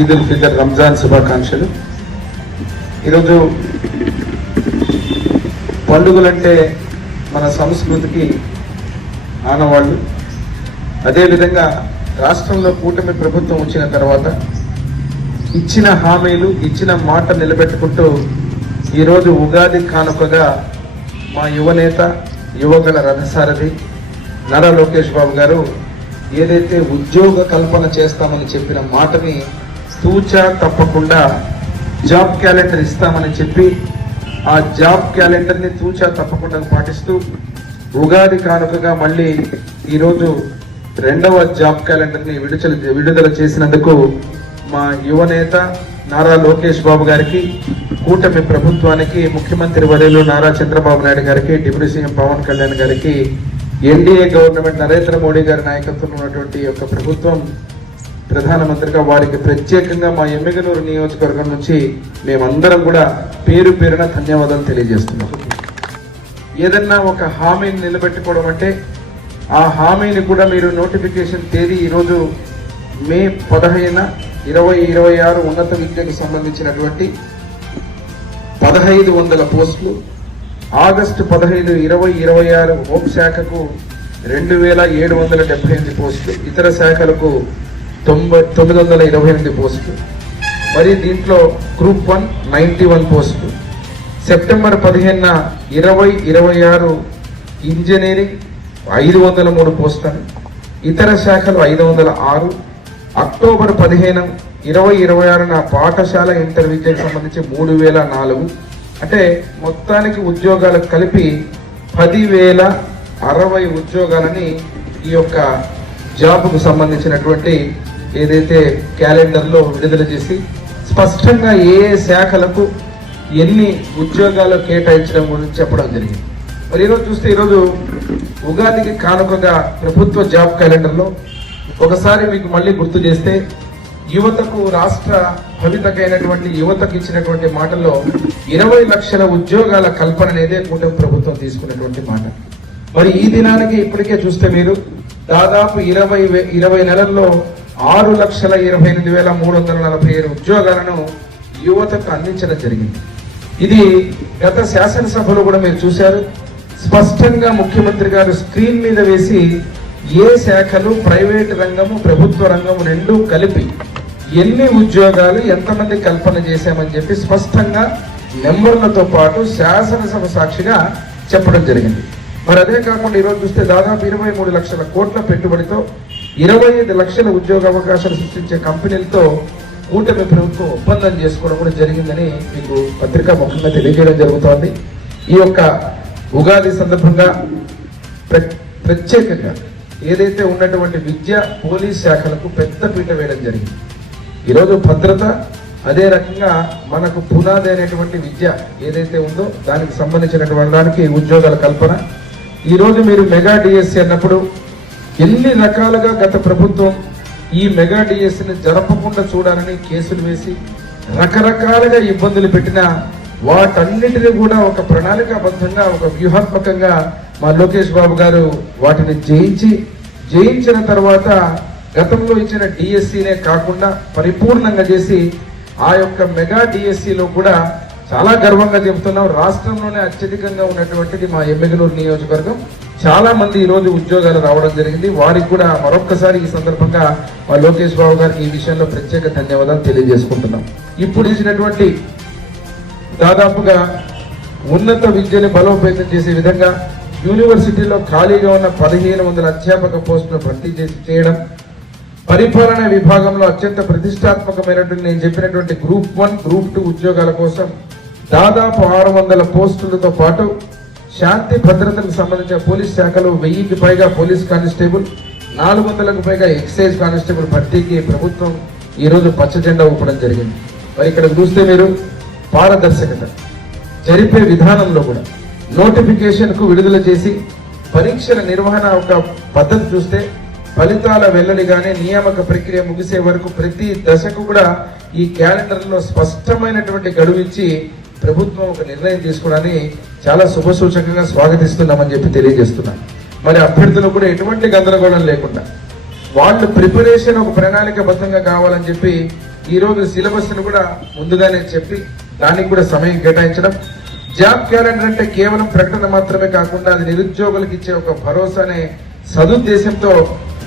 ఈద్ ఉల్ ఫితర్ రంజాన్ శుభాకాంక్షలు. ఈరోజు పండుగలంటే మన సంస్కృతికి ఆనవాళ్ళు. అదేవిధంగా రాష్ట్రంలో కూటమి ప్రభుత్వం వచ్చిన తర్వాత ఇచ్చిన హామీలు, ఇచ్చిన మాట నిలబెట్టుకుంటూ ఈరోజు ఉగాది కానుకగా మా యువనేత, యువకుల రథసారథి నారా లోకేష్ బాబు గారు ఏదైతే ఉద్యోగ కల్పన చేస్తామని చెప్పిన మాటని తూచా తప్పకుండా జాబ్ క్యాలెండర్ ఇస్తామని చెప్పి ఆ జాబ్ క్యాలెండర్ని తూచా తప్పకుండా పాటిస్తూ ఉగాది కానుకగా మళ్ళీ ఈరోజు 2వ జాబ్ క్యాలెండర్ని విడుదల చేసినందుకు మా యువనేత నారా లోకేష్ బాబు గారికి, కూటమి ప్రభుత్వానికి, ముఖ్యమంత్రి వర్యులు నారా చంద్రబాబు నాయుడు గారికి, డిప్యూటీ సీఎం పవన్ కళ్యాణ్ గారికి, ఎన్డీఏ గవర్నమెంట్ నరేంద్ర మోడీ గారి నాయకత్వంలో ఉన్నటువంటి యొక్క ప్రభుత్వం ప్రధానమంత్రిగా వారికి ప్రత్యేకంగా మా ఎమ్మిగనూరు నియోజకవర్గం నుంచి మేమందరం కూడా పేరు పేరున ధన్యవాదాలు తెలియజేస్తున్నాం. ఏదన్నా ఒక హామీని నిలబెట్టుకోవడం అంటే ఆ హామీని కూడా మీరు నోటిఫికేషన్ తేదీ ఈరోజు మే 15, 2026 ఉన్నత విద్యకు సంబంధించినటువంటి 1500 పోస్టులు, ఆగస్టు 15, 2026 హోంశాఖకు 2778 పోస్టులు, ఇతర శాఖలకు 928 పోస్టులు, మరి దీంట్లో గ్రూప్ 1 91 పోస్టులు. సెప్టెంబర్ 15, 2026 ఇంజనీరింగ్ 503 పోస్టులు, ఇతర శాఖలు 506. అక్టోబర్ 15, 2026 పాఠశాల ఇంటర్ విద్యకు సంబంధించి 3004. అంటే మొత్తానికి ఉద్యోగాలకు కలిపి 10,060 ఉద్యోగాలని ఈ యొక్క జాబ్కు సంబంధించినటువంటి ఏదైతే క్యాలెండర్లో విడుదల చేసి స్పష్టంగా ఏ శాఖలకు ఎన్ని ఉద్యోగాలు కేటాయించడం గురించి చెప్పడం జరిగింది. మరి ఈరోజు చూస్తే ఈరోజు ఉగాదికి కానుకగా ప్రభుత్వ జాబ్ క్యాలెండర్లో ఒకసారి మీకు మళ్ళీ గుర్తు చేస్తే యువతకు, రాష్ట్ర భవితకైనటువంటి యువతకు ఇచ్చినటువంటి మాటల్లో 20 లక్షల ఉద్యోగాల కల్పన అనేదే కూటమి ప్రభుత్వం తీసుకున్నటువంటి మాట. మరి ఈ దినానికి ఇప్పటికే చూస్తే మీరు దాదాపు 20 నెలల్లో 6,28,347 ఉద్యోగాలను యువతకు అందించడం జరిగింది. ఇది గత శాసనసభలో కూడా మీరు చూశారు. స్పష్టంగా ముఖ్యమంత్రి గారు స్క్రీన్ మీద వేసి ఏ శాఖలు, ప్రైవేటు రంగము, ప్రభుత్వ రంగము రెండూ కలిపి ఎన్ని ఉద్యోగాలు, ఎంతమంది కల్పన చేశామని చెప్పి స్పష్టంగా నెంబర్లతో పాటు శాసనసభ సాక్షిగా చెప్పడం జరిగింది. మరి అదే కాకుండా ఈరోజు చూస్తే దాదాపు 23 లక్షల కోట్ల పెట్టుబడితో 25 లక్షల ఉద్యోగ అవకాశాలు సృష్టించే కంపెనీలతో కూటమి ప్రభుత్వం ఒప్పందం చేసుకోవడం కూడా జరిగిందని మీకు పత్రికా ముఖంగా తెలియజేయడం జరుగుతోంది. ఈ యొక్క ఉగాది సందర్భంగా ప్రత్యేకంగా ఏదైతే ఉన్నటువంటి విద్య, పోలీస్ శాఖలకు పెద్ద పీట వేయడం జరిగింది. ఈరోజు భద్రత, అదే రకంగా మనకు పునాది అనేటువంటి విద్య ఏదైతే ఉందో దానికి సంబంధించినటువంటి దానికి ఉద్యోగాల కల్పన. ఈరోజు మీరు మెగా డిఎస్సి అన్నప్పుడు ఎన్ని రకాలుగా గత ప్రభుత్వం ఈ మెగా డిఎస్సిని జరపకుండా చూడాలని కేసులు వేసి రకరకాలుగా ఇబ్బందులు పెట్టినా వాటన్నిటిని కూడా ఒక ప్రణాళికాబద్ధంగా, ఒక వ్యూహాత్మకంగా మా లోకేష్ బాబు గారు వాటిని జయించిన తర్వాత గతంలో ఇచ్చిన డిఎస్సినే కాకుండా పరిపూర్ణంగా చేసి ఆ యొక్క మెగా డిఎస్సిలో కూడా చాలా గర్వంగా చెబుతున్నాం. రాష్ట్రంలోనే అత్యధికంగా ఉన్నటువంటిది మా ఎమ్మిగనూరు నియోజకవర్గం. చాలా మంది ఈరోజు ఉద్యోగాలు రావడం జరిగింది. వారికి కూడా మరొక్కసారి ఈ సందర్భంగా మా లోకేష్ బాబు గారికి ఈ విషయంలో ప్రత్యేక ధన్యవాదాలు తెలియజేసుకుంటున్నాం. ఇప్పుడు ఇచ్చినటువంటి దాదాపుగా ఉన్నత విద్యను బలోపేతం చేసే విధంగా యూనివర్సిటీలో ఖాళీగా ఉన్న 1,500 అధ్యాపక పోస్టులను భర్తీ చేయడం, పరిపాలనా విభాగంలో అత్యంత ప్రతిష్టాత్మకమైనటువంటి నేను చెప్పినటువంటి గ్రూప్ 1, గ్రూప్ 2 ఉద్యోగాల కోసం దాదాపు 600 పోస్టులతో పాటు శాంతి భద్రతలకు సంబంధించిన పోలీస్ శాఖలో 1000కి పైగా పోలీస్ కానిస్టేబుల్, 400కు పైగా ఎక్సైజ్ కానిస్టేబుల్ భర్తీకి ప్రభుత్వం ఈరోజు పచ్చ జెండా ఊపడం జరిగింది. మరి ఇక్కడ చూస్తే మీరు పారదర్శకత జరిపే విధానంలో కూడా నోటిఫికేషన్కు విడుదల చేసి పరీక్షల నిర్వహణ ఒక పద్ధతి చూస్తే ఫలితాల వెల్లడిగానే నియామక ప్రక్రియ ముగిసే వరకు ప్రతి దశకు కూడా ఈ క్యాలెండర్లో స్పష్టమైనటువంటి గడువు ఇచ్చి ప్రభుత్వం ఒక నిర్ణయం తీసుకోవడాన్ని చాలా శుభసూచకంగా స్వాగతిస్తున్నామని చెప్పి తెలియజేస్తున్నాను. మరి అభ్యర్థులు కూడా ఎటువంటి గందరగోళం లేకుండా వాళ్ళు ప్రిపరేషన్ ఒక ప్రణాళికబద్ధంగా కావాలని చెప్పి ఈ రోజు సిలబస్ ను కూడా ముందుగానే చెప్పి దానికి కూడా సమయం కేటాయించడం. జాబ్ క్యాలెండర్ అంటే కేవలం ప్రకటన మాత్రమే కాకుండా అది నిరుద్యోగులకు ఇచ్చే ఒక భరోసా అనే సదుద్దేశంతో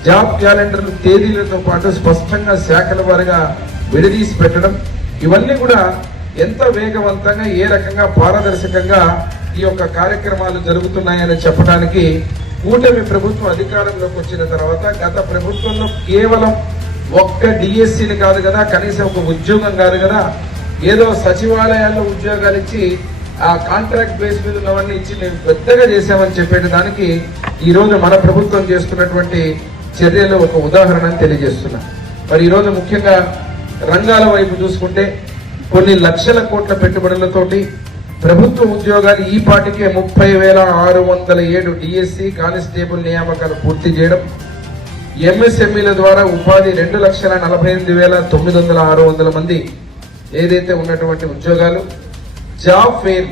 జాబ్ క్యాలెండర్ తేదీలతో పాటు స్పష్టంగా శాఖల వారిగా విడదీసి పెట్టడం, ఇవన్నీ కూడా ఎంత వేగవంతంగా ఏ రకంగా పారదర్శకంగా ఈ యొక్క కార్యక్రమాలు జరుగుతున్నాయని చెప్పడానికి కూటమి ప్రభుత్వం అధికారంలోకి వచ్చిన తర్వాత గత ప్రభుత్వంలో కేవలం ఒక్క డిఎస్సిని కాదు కదా, కనీసం ఒక ఉద్యోగం కాదు కదా, ఏదో సచివాలయాల్లో ఉద్యోగాలు ఇచ్చి ఆ కాంట్రాక్ట్ బేస్ మీద ఉన్నవన్నీ ఇచ్చి మేము పెద్దగా చేశామని చెప్పేటి దానికి ఈ రోజు మన ప్రభుత్వం చేస్తున్నటువంటి చర్యలు ఒక ఉదాహరణ తెలియజేస్తున్నా. మరి ఈరోజు ముఖ్యంగా రంగాల వైపు చూసుకుంటే కొన్ని లక్షల కోట్ల పెట్టుబడులతోటి ప్రభుత్వ ఉద్యోగాలు ఈ పాటికే 30,607 డిఎస్సి కానిస్టేబుల్ నియామకాలు పూర్తి చేయడం, ఎంఎస్ఎంఈల ద్వారా ఉపాధి 2,48,906 మంది ఏదైతే ఉన్నటువంటి ఉద్యోగాలు, జాబ్ ఫెయిర్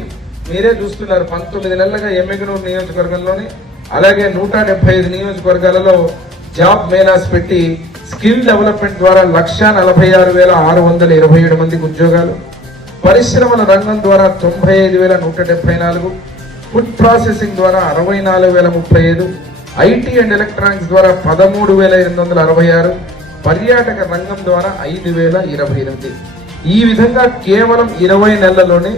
మీరే చూస్తున్నారు 19 నెలలుగా ఎమ్మెగనూరు నియోజకవర్గంలోని అలాగే 175 నియోజకవర్గాలలో జాబ్ మేళాస్ పెట్టి స్కిల్ డెవలప్మెంట్ ద్వారా 1,46,627 మందికి ఉద్యోగాలు, పరిశ్రమల రంగం ద్వారా 95,174, ఫుడ్ ప్రాసెసింగ్ ద్వారా 64,035, ఐటీ అండ్ ఎలక్ట్రానిక్స్ ద్వారా 13,866, పర్యాటక రంగం ద్వారా 5,028. ఈ విధంగా కేవలం 20 నెలల్లోనే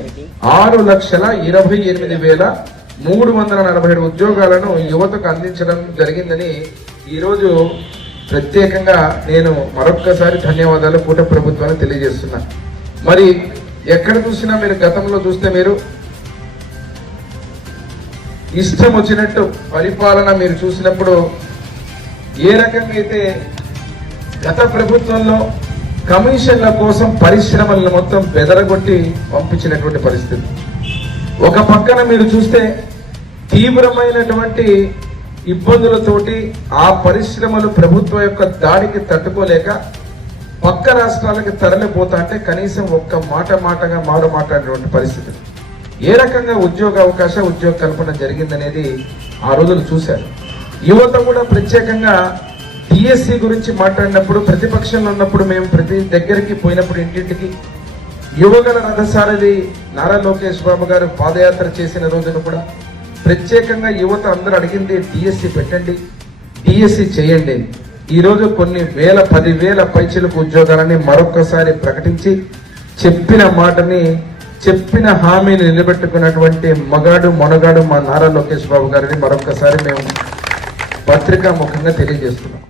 6,28,347 ఉద్యోగాలను యువతకు అందించడం జరిగిందని ఈరోజు ప్రత్యేకంగా నేను మరొక్కసారి ధన్యవాదాలు కూటమి ప్రభుత్వానికి తెలియజేస్తున్నా. మరి ఎక్కడ చూసినా మీరు గతంలో చూస్తే మీరు ఇష్టం వచ్చినట్టు పరిపాలన మీరు చూసినప్పుడు ఏ రకంగా అయితే గత ప్రభుత్వంలో కమిషన్ల కోసం పరిశ్రమలను మొత్తం బెదరగొట్టి పంపించినటువంటి పరిస్థితి. ఒక పక్కన మీరు చూస్తే తీవ్రమైనటువంటి ఇబ్బందులతోటి ఆ పరిశ్రమలు ప్రభుత్వం యొక్క దాడికి తట్టుకోలేక పక్క రాష్ట్రాలకు తరలిపోతా అంటే కనీసం ఒక్క మాటగా మాట్లాడినటువంటి పరిస్థితి. ఏ రకంగా ఉద్యోగ కల్పన జరిగిందనేది ఆ రోజులు చూశారు. యువత కూడా ప్రత్యేకంగా డిఎస్సి గురించి మాట్లాడినప్పుడు ప్రతిపక్షంలో ఉన్నప్పుడు మేము ప్రతి దగ్గరికి పోయినప్పుడు ఇంటింటికి యువగల రథసారథి నారా లోకేష్ బాబు గారు పాదయాత్ర చేసిన రోజున కూడా ప్రత్యేకంగా యువత అందరూ అడిగింది డిఎస్సి పెట్టండి, డిఎస్సి చేయండి. ఈరోజు కొన్ని 10,000 పైచిలకు ఉద్యోగాలని మరొకసారి ప్రకటించి చెప్పిన హామీని నిలబెట్టుకున్నటువంటి మొనగాడు మా నారా లోకేష్ బాబు గారిని మరొకసారి మేము పత్రికా ముఖంగా తెలియజేస్తున్నాం.